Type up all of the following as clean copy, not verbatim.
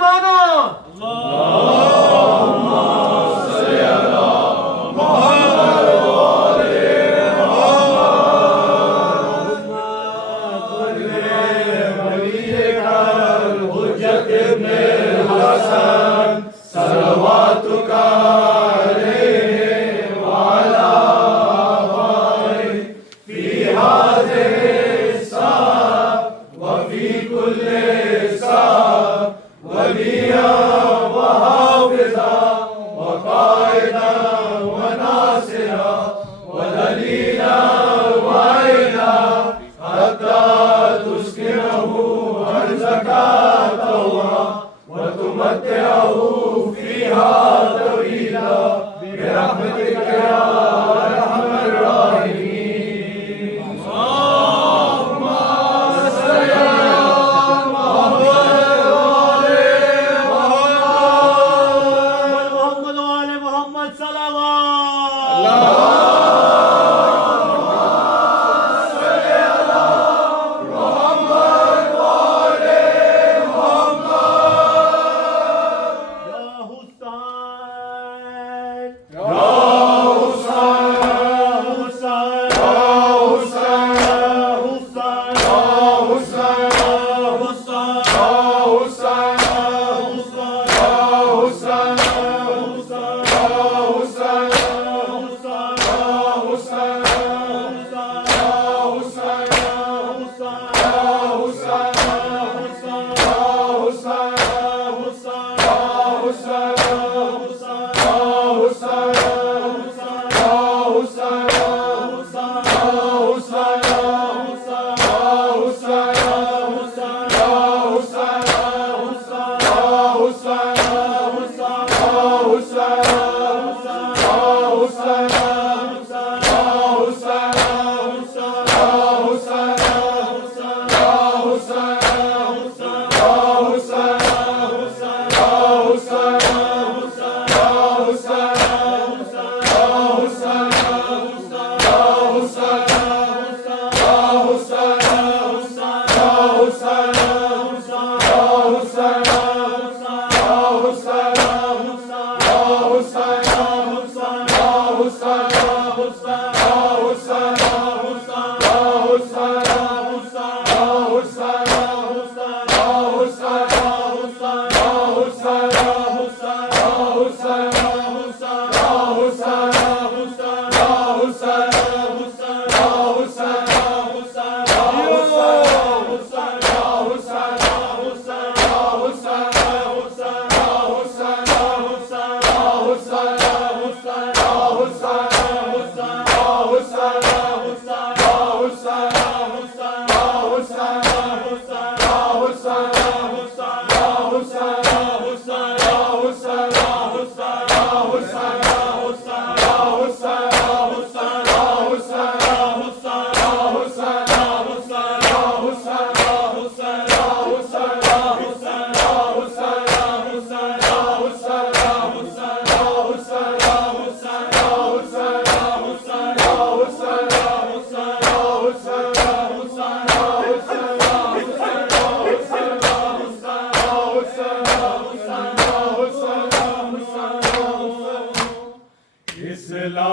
مانو.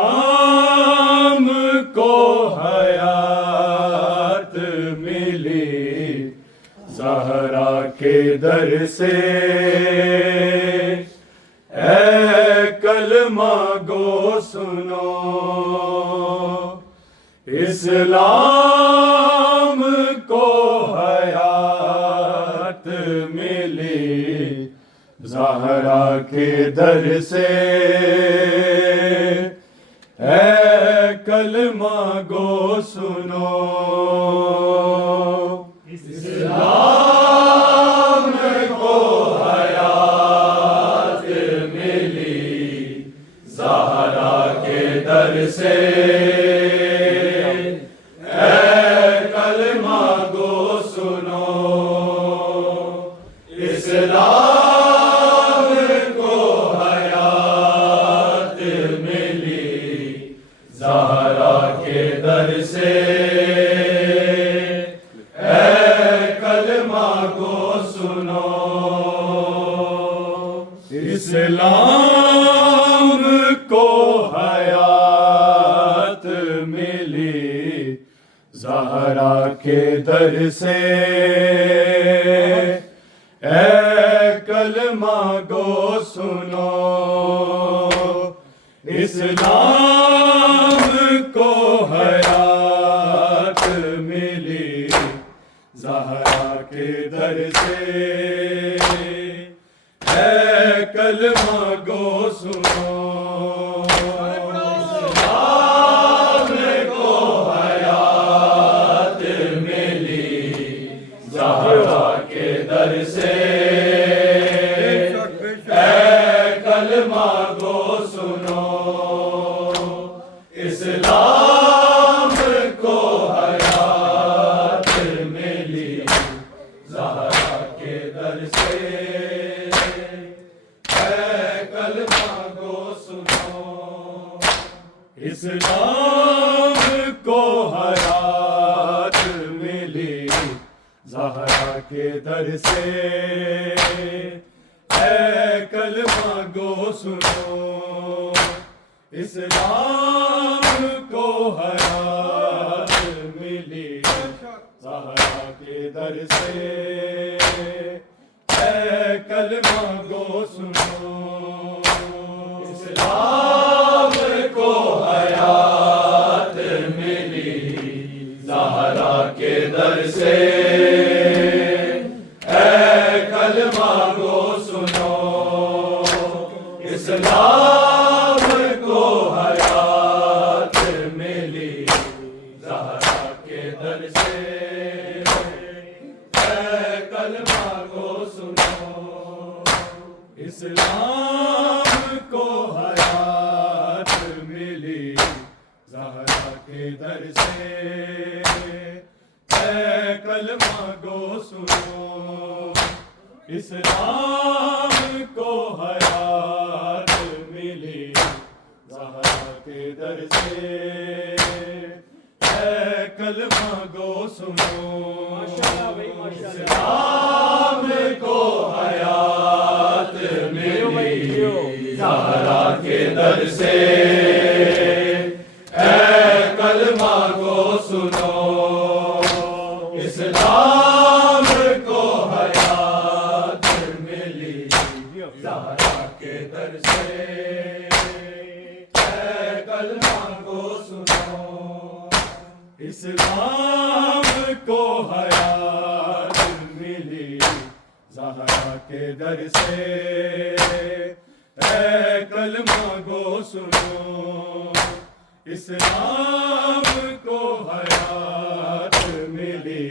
اسلام کو حیات ملی زہرا کے در سے، اے کلمہ گو سنو، اسلام کو حیات ملی زہرا کے در سے، اے کلمہ گو سنو، اسلام کو حیات ملی زہرا کے در سے، اے کلمہ گو سنو، اسلام کو حیات ملی زہرا کے در سے، اے کلمہ گو سنو، اسلام کو حیات ملی زہرا کے در سے، اے کلمہ گو سنو، اسلام کو حیات ملی زہرا کے در سے، اے کلمہ گو سنو، اسلام کو حیات ملی زہرا کے در سے، اے کلمہ گو سنو، اسلام کو حیات ملی زہرا کے در سے، اے کلمہ گو سنو، اسلام کو حیات ملی زہرا کے در سے، اے کلمہ گو سنو، اسلام کو حیات ملی زہرا کے در سے، اے کلمہ گو سنو، اسلام کو حیات ملی زہرا کے در سے، اے کلمہ گو سنو، اسلام کو حیات ملی زہرا کے در سے، اے کلمہ گو سنو، اسلام کو حیات ملی زہرا کے در سے، اے کلمہ گو سنو، اسلام کو حیات ملی زہرا کے در سے، اے کلمہ گو سنو، اسلام کو حیات ملی زہرا کے در سے، اے کلمہ گو سنو، اسلام کو حیات ملی زہرا کے در سے، اے کلمہ گو سنو، اسلام کو حیات ملی زہرا کے در سے، اے کلمہ گو سنو، اسلام کو حیات ملی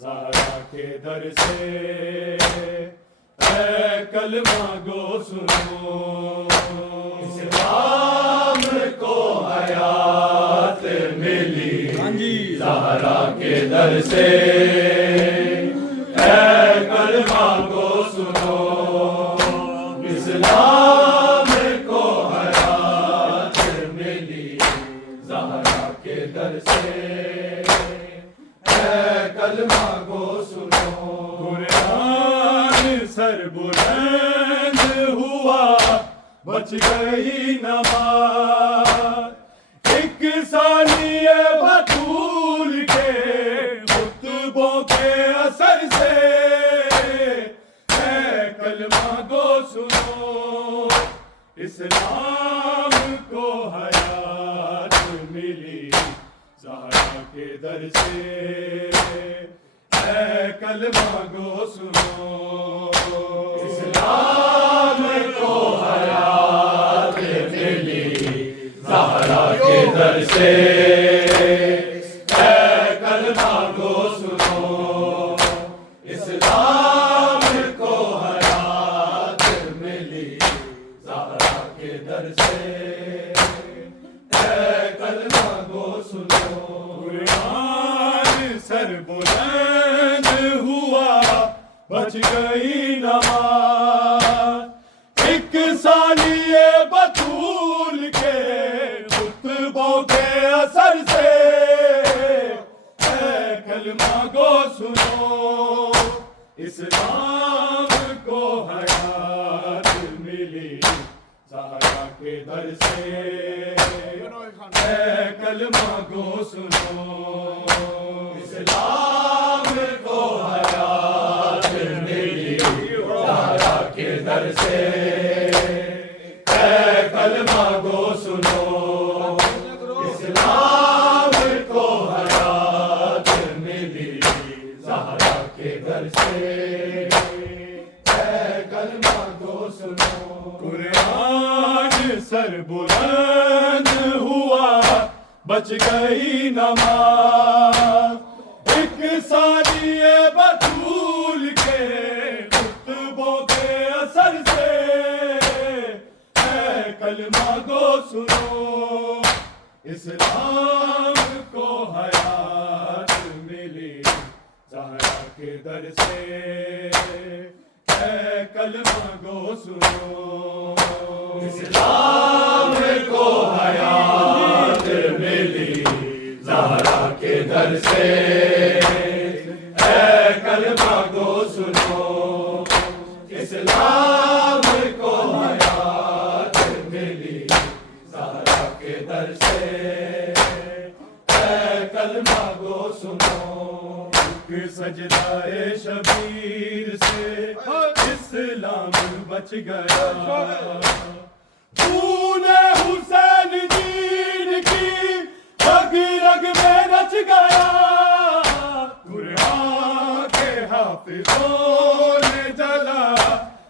زہرا کے در سے، اے کلمہ گو سنو، اسلام کو حیات ملی زہرا کے در سے، اے کلمہ گو سنو، اسلام کو حیات ملی زہرا کے در سے، اے کلمہ گو سنو، قرآن سر بلند ہوا بچ گئی نماز، ایک ثانیہ بطول کے خطبوں کے اثر سے، اے کلمہ گو سنو، اسلام کو حیات ملی زہرا کے در سے، اے کلمہ گو سنو، اسلام کو حیات ملی زہرا کے در سے، اے کلمہ گو سنو، اسلام کو حیات ملی زہرا کے در سے، اے کلمہ گو سنو، قرآن سر بلند ہوا بچ گئی نماز، ایک ثانیہ بطول کے خطبوں کے اثر سے، اے کلمہ گو سنو، اسلام کو حیات ملی در سے اے کلمہ گو سنو، اسلام کو حیات ملی زہرا کے در سے اے کلمہ گو سنو۔ قرآن سر بلند ہوا بچ گئی نماز، ایک ثانیہ بطول کے خطبوں کے اثر سے اے کلمہ گو سنو، اسلام کو حیات ملی زہرا کے در سے اے کلمہ گو سنو، اسلام کو حیات ملی زہرا کے در سے اے کلمہ گو سنو، اسلام کو حیات ملی زہرا کے در سے اے کلمہ گو سنو۔ سجدہ شبیر سے اسلام بچ گیا، خون حسین دین کی رگ رگ میں رچ گیا، قرآن کے حافظوں نے جلا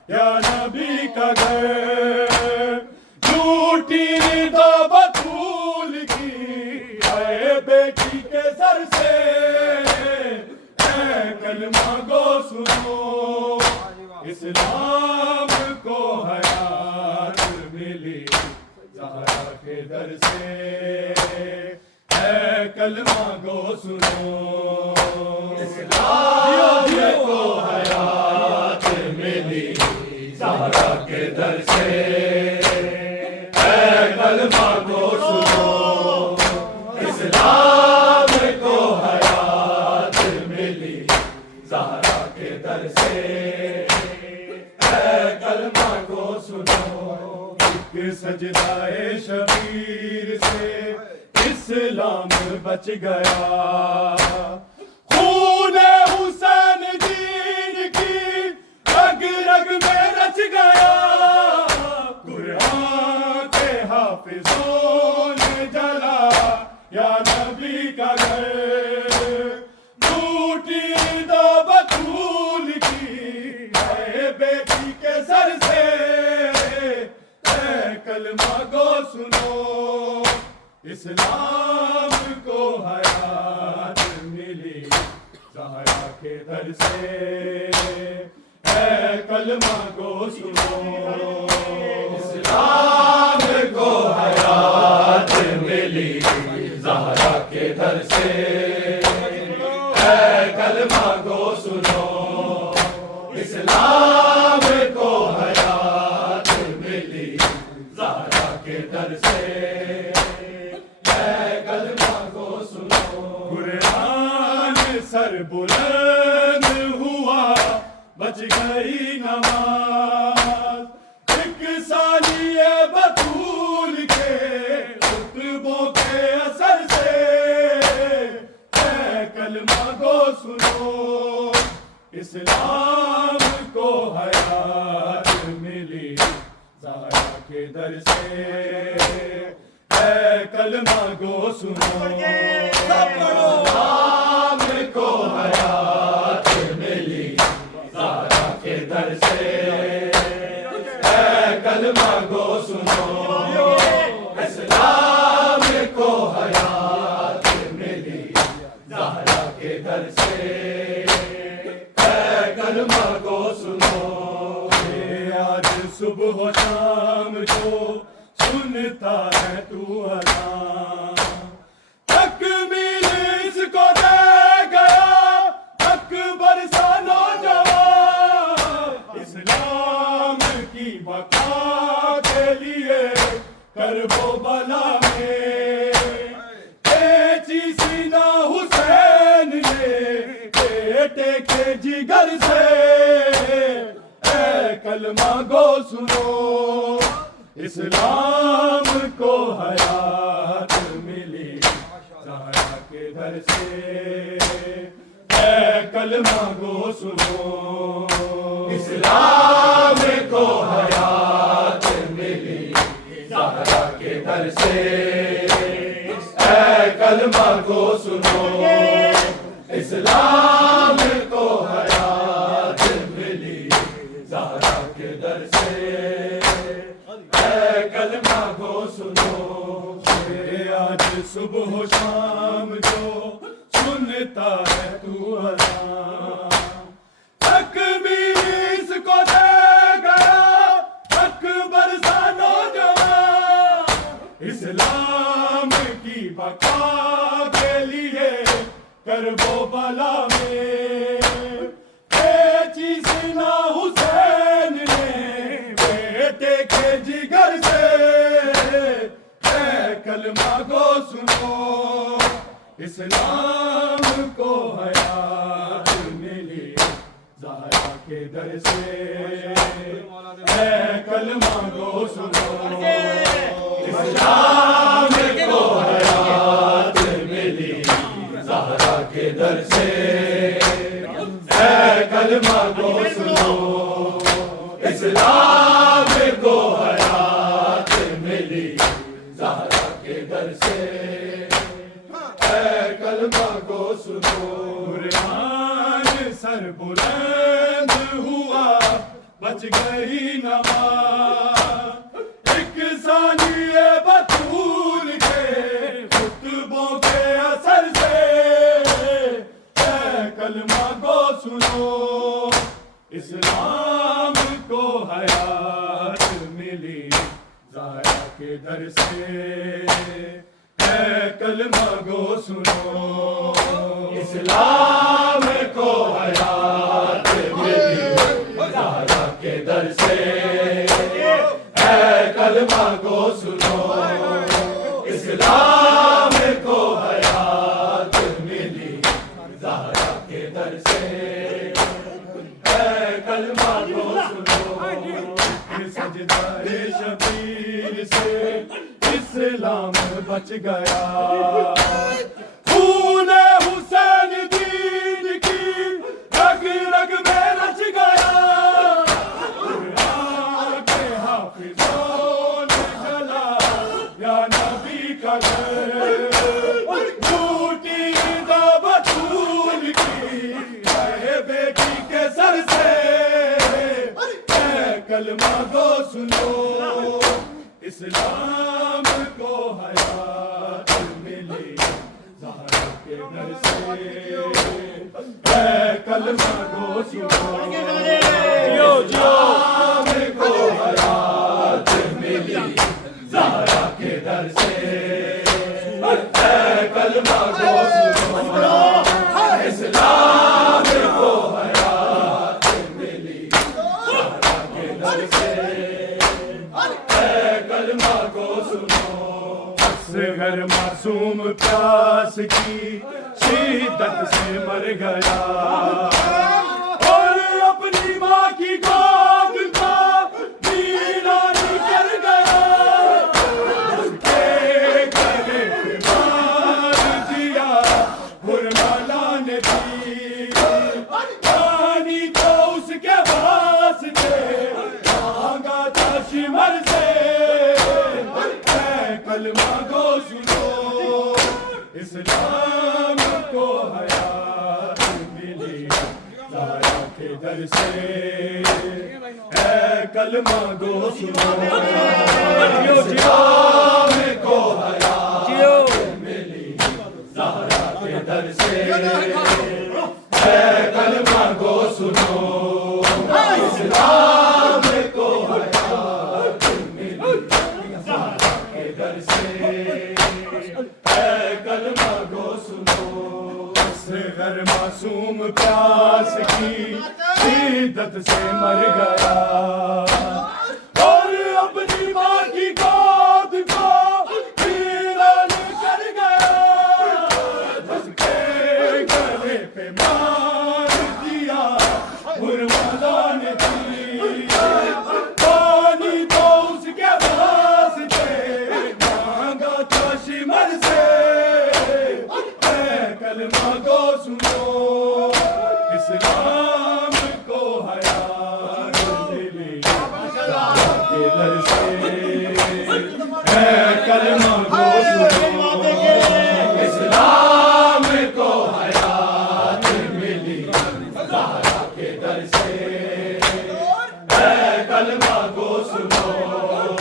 یا نبی کا گھر، جھوٹی رضا بطول کی اے بیٹی کے سر سے اے کلمہ گو سنو، اسلام کو حیات ملی زہرا کے در سے اے کلمہ گو سنو، اسلام کو حیات ملی زہرا کے در سے اے کلمہ گو سنو، اسلام کو حیات ملی زہرا کے در سے اے کلمہ گو سنو۔ ایک سجدہ شبیر سے اسلام بچ گیا، خون حسین دین کی رگ رگ میں رچ گیا، قرآن کے حافظوں نے جلا یا نبی کا گھر، جھوٹی رضا بطول کی اے بیٹی کے سر سے اے کلمہ گو سنو، اسلام کو حیات ملی زہرا کے در سے اے کلمہ گو سنو، اسلام کو حیات ملی زہرا کے در سے اے کلمہ گو سنو، اسلام کو حیات ملی زہرا کے در سے اے کلمہ گو سنو۔ قرآن سر بلند ہوا بچ گئی نماز، ایک ثانیہ بطول کے خطبوں کے اثر سے اے کلمہ گو سنو، اسلام کو حیات ملی زہرا کے در سے اے کلمہ گو سنو، اسلام کو حیات ملی زہرا کے در سے اے کلمہ گو سنو، اسلام کو حیات ملی زہرا کے در سے اے کلمہ گو سنو۔ آج صبح و شام کو سنتا ہے تو اذان، تکمیل اس کو دے گیا اکبر سا نوجوان، اسلام کی بقا کے لیے کرب و بلا میں بیچی سینہ حسین نے بیٹے کے جگر سے اے کلمہ گو سنو، اسلام کو حیات ملی زہرا کے در سے اے کلمہ گو سنو، اسلام کو کو سنو اسلام کو حیات ملی زہرا کے در سے اے کلمہ کو سنو آج صبح و شام جو سنتا ہے تو اذان تکبیر اس کو دے گیا اکبر سا نوجوان اسلام کی بقا کے لیے کرب و بلا میں بیچی سینہ حسین نے بیٹے کے جگر سے اے کلمہ کو سنو اسلام کو حیات ملی زہرا کے در سے اے کلمہ کو سنو اسلام کو حیات ملی زہرا کے در سے اے کلمہ کو سنو اسلام کو حیات ملی زہرا کے در سے اے کلمہ کو سنو قرآن سر بلند ہوا بچ گئی نماز ایک ثانیہ بطول کے خطبوں کے اثر سے اے کلمہ کو سنو اسلام کو حیات ملی زہرا کے در سے اے کلمہ کو سنو اسلام کو حیات ملی زہرا کے در سے اے کلمہ کو سنو اسلام کو حیات ملی زہرا کے در سے اے کلمہ کو سنو سجدہ شبیر سے اسلام بچ گیا خون حسین دین کی رگ رگ میں رچ گیا قرآن کے حافظوں نے جلا یا نبی کا گھر جھوٹی بطول کی اے بیٹی کے سر سے اے کلمہ کو سنو اسلام کو حیات ملی زہرا کے در سے اے کلمہ کو سنو اسلام کو حیات ملی زہرا کے در سے اے کلمہ کو سنو اسلام کو حیات ملی زہرا کے در سے کلمہ کو سنو اصغر معصوم پیاس کی شدت سے مر گیا اور اپنی ماں کی گود کا ویران کر گیا اس کے گلے پہ مار دیا حرملہ نے دی پانی تو اس کے واسطے مانگا تھا شمر سے کلمہ کو سنو اسلام کو حیات ملی زہرا کے در سے اے کلمہ کو سنو اسلام کو حیات ملی زہرا کے در سے اے کلمہ کو سنو اسلام کو حیات ملی زہرا کے در سے اے کلمہ کو سنو اصغر معصوم پیاس کی شدت سے مر گیا اور اپنی ماں کی گود کو ویران کر گیا اس کے گلے پہ مار دیا حرملہ نے دی پانی تو اس کے واسطے مانگا تھا شمر سے اے کلمہ کو سنو اسلام کو حیات ملی زہرا کے در سے اے کلمہ کو سنو اسلام کلمہ گو سنو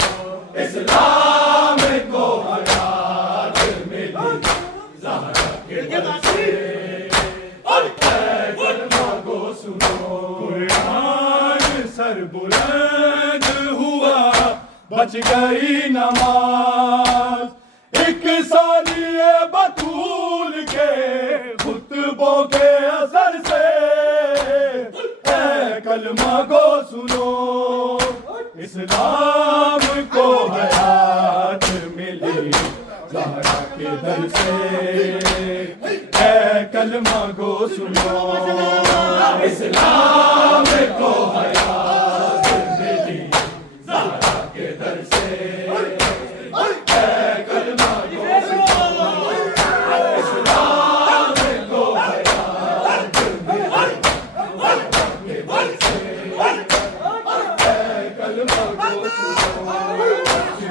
اسلام کو حیات ملی زہرا کے در سے کلمہ گو سنو قرآن سر بلند ہوا بچ گئی نماز ایک ثانیہ بطول کے خطبوں کے اثر سے اے کلمہ گو سنو اسلام کو حیات ملی زہرا کے در سے اے کلمہ گو سنو اسلام کو حیات ملی زہرا کے در سے اے کلمہ گو سنو اسلام کو حیات ملی زہرا کے در سے اے کلمہ گو سنو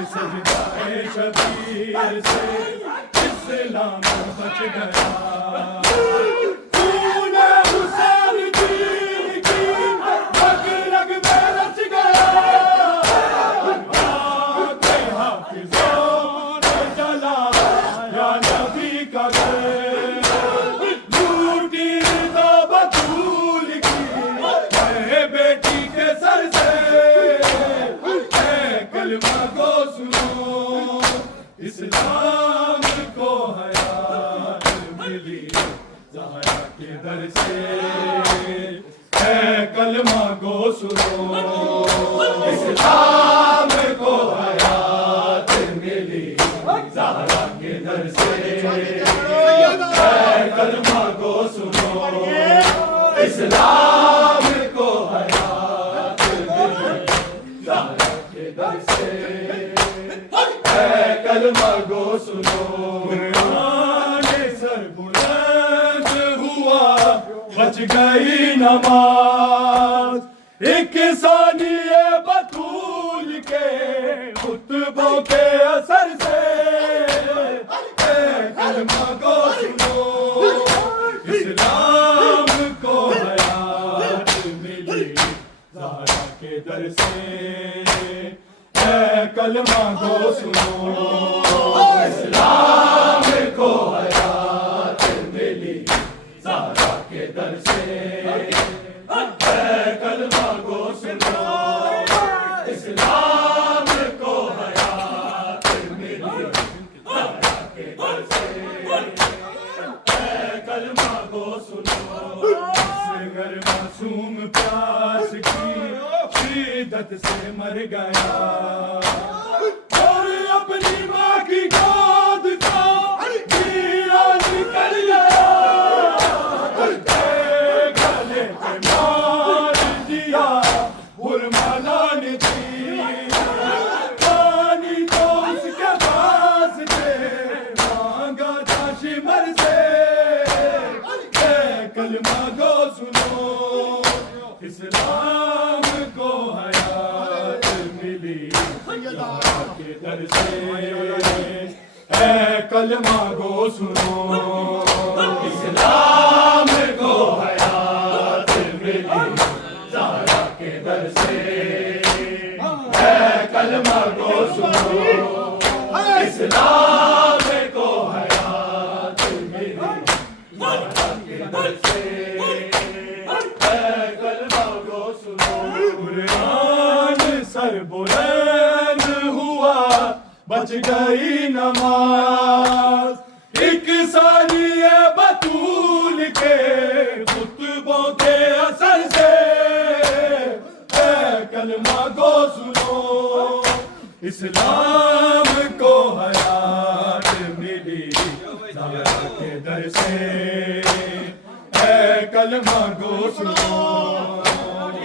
سجدہ شبیر سے اسلام بچ گیا اسلام کو حیات ملی زہرا کے در سے اے کلمہ گو سنو اسلام کو حیات ملی زہرا کے در سے اے کلمہ گو سنو اسلام کو حیات ملی زہرا کے در سے کلمہ گو سنو قرآن سر بلند ہوا بچ گئی نماز ایک ثانیہ بطول کے خطبوں کے اثر سے اے کلمہ گو سنو اسلام کو حیات ملی زہرا کے در سے اے کلمہ گو سنو اسلام کو حیات ملی زہرا کے در سے اے کلمہ گو سنو اسلام کو حیات ملی زہرا کے در سے اے کلمہ گو سنو اصغر معصوم پیاس کی شدت سے مر گیا اور اپنی ماں کی گود کا گیلا نکل گیا گلے پہ مار دیا برملا نے تھی پانی تو اس کے پاس تھے مانگا تھا شمر سے اے کلمہ گو سنو اسلام کو حیات ملی زہرا کے در سے اے کلمہ گو سنو اسلام کو حیات ملی زہرا کے در سے اے کلمہ گو سنو اسلام کو حیات ملی زہرا کے در سے قرآن سر بلند ہوا بچ گئی نماز ایک ثانیہ بطول کے خطبوں کے اثر سے اے کلمہ گو سنو اسلام کو حیات ملی زہرا کے در سے اے کلمہ گو سنو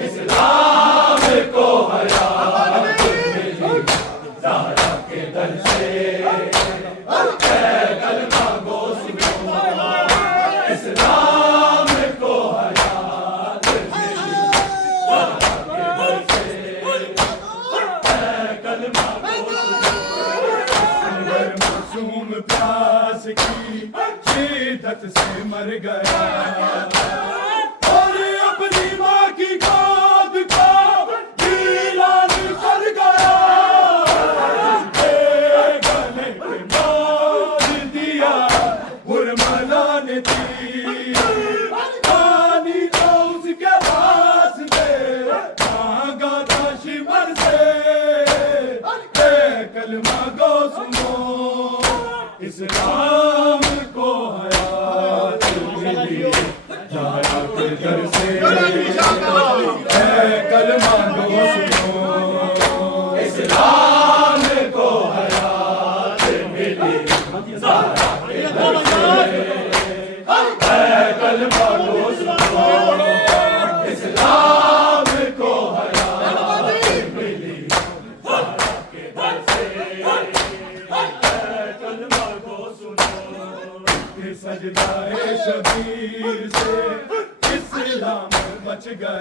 اسلام کو حیات ملی زہرا کے در سے اے کلمہ گو سنو اسلام کو حیات ملی زہرا کے در سے اے کلمہ گو سنو معصوم پیاس کی شدت سے مر گیا اور اپنی ماں کی گود کا گیلا اسلام کو حیات ملی زہرا کے در سے اے کلمہ گو سنو اسلام کو حیات ملی زہرا کے در سے اے کلمہ گو سنو اسلام کو حیات ملی زہرا کے در سے سجدہ شبیر سے اسلام بچ گیا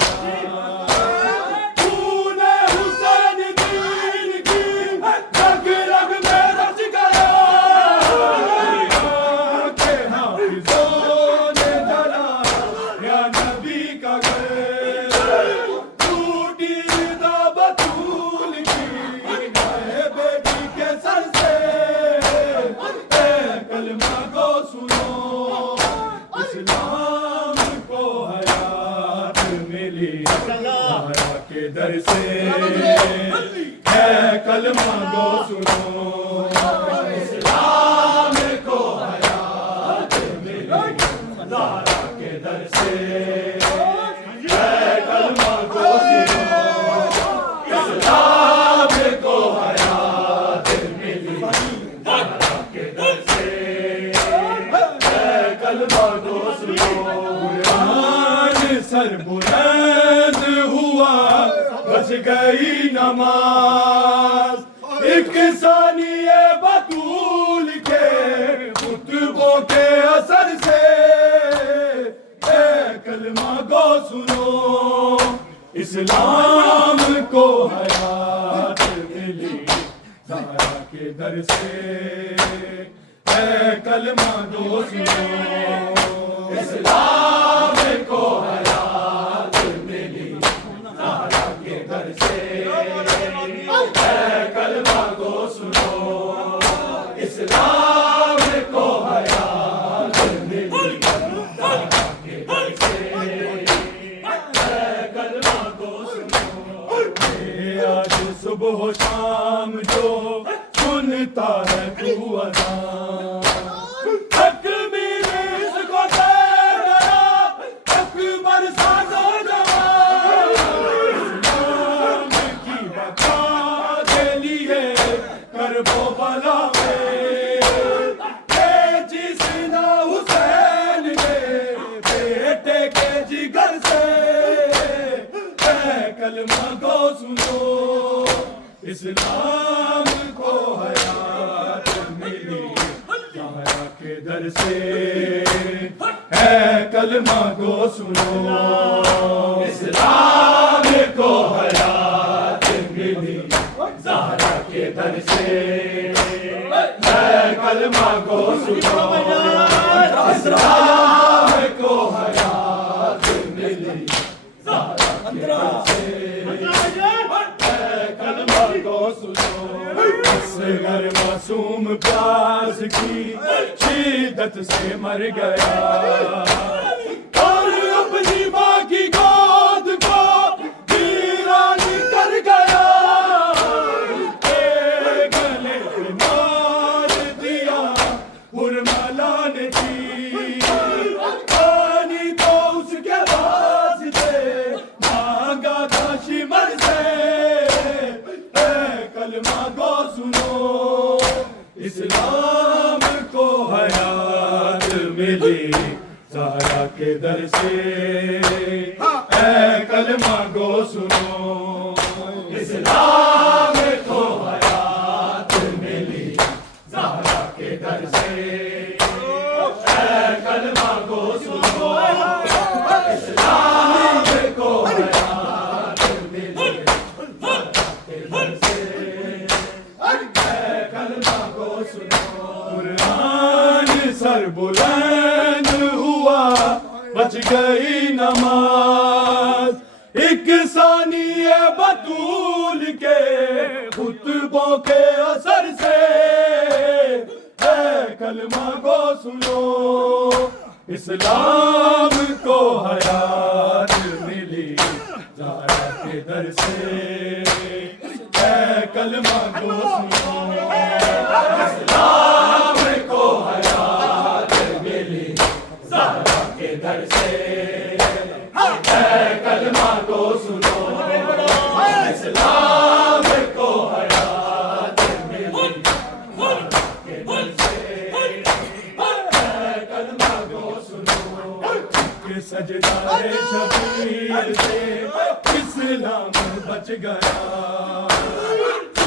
خون حسین دین کی رگ رگ میں رچ گیا کہ حافظوں نے ڈلا یا نبی کا گھر ٹوٹی رضا بطول کی گئے بیٹی کے سر سے اے کلمہ گو سنو اسلام کو حیات ملی زہرا کے در سے اے کلمہ گو سنو اسلام کو حیات ملی زہرا کے در سے اے کلمہ گو سنو اسلام کو حیات ملی زہرا کے در سے کلمہ گو سنو قرآن سر بلند ہوا بچ گئی نماز ایک ثانیہ بطول کے خطبوں کے اثر سے اے کلمہ گو سنو اسلام کو حیات ملی زہرا کے در سے اے کلمہ گو سنو اسلام کو حیات ملی زہرا کے در سے اے کلمہ گو سنو اسلام کو حیات ملی زہرا کے در سے اے کلمہ گو سنو آج صبح و شام جو سنتا ہے تو اذان حق میرے اس کو دے گیا اکبر سازو جوان اسلام کی بقا کے لیے کربو بلا میں جسنا حسین نے بیٹے کے جگر سے اے کلمہ گو سنو اسلام کو حیات ملی زہرا کے در سے اے کلمہ گو سنو اسلام کو حیات ملی زہرا کے در سے اے کلمہ گو سنو اسلام کو حیات ملی زہرا کے در سے اصغر معصوم پیاس کی شدت سے مر گیا اور اپنی ماں کی گود کو ویران کر گیا گلے پہ مار دیا حرملا نے دی پانی تو اس کے واسطے مانگا تھا شمر سے کلمہ گو سنو اسلام کو حیات ملی زہرا کے در سے اے کلمہ گو سنو اسلام کو حیات ملی زہرا کے در سے اے کلمہ گو سنو اسلام کو حیات ملی قرآن سر بلند ہوا بچ گئی نماز ایک ثانیہ بطول کے خطبوں کے اثر سے اے کلمہ گو سنو اسلام کو حیات ملی زہرا کے در سے اے کلمہ گو سنو اسلام کو تاجدار شبیر سے اسلام بچ گیا.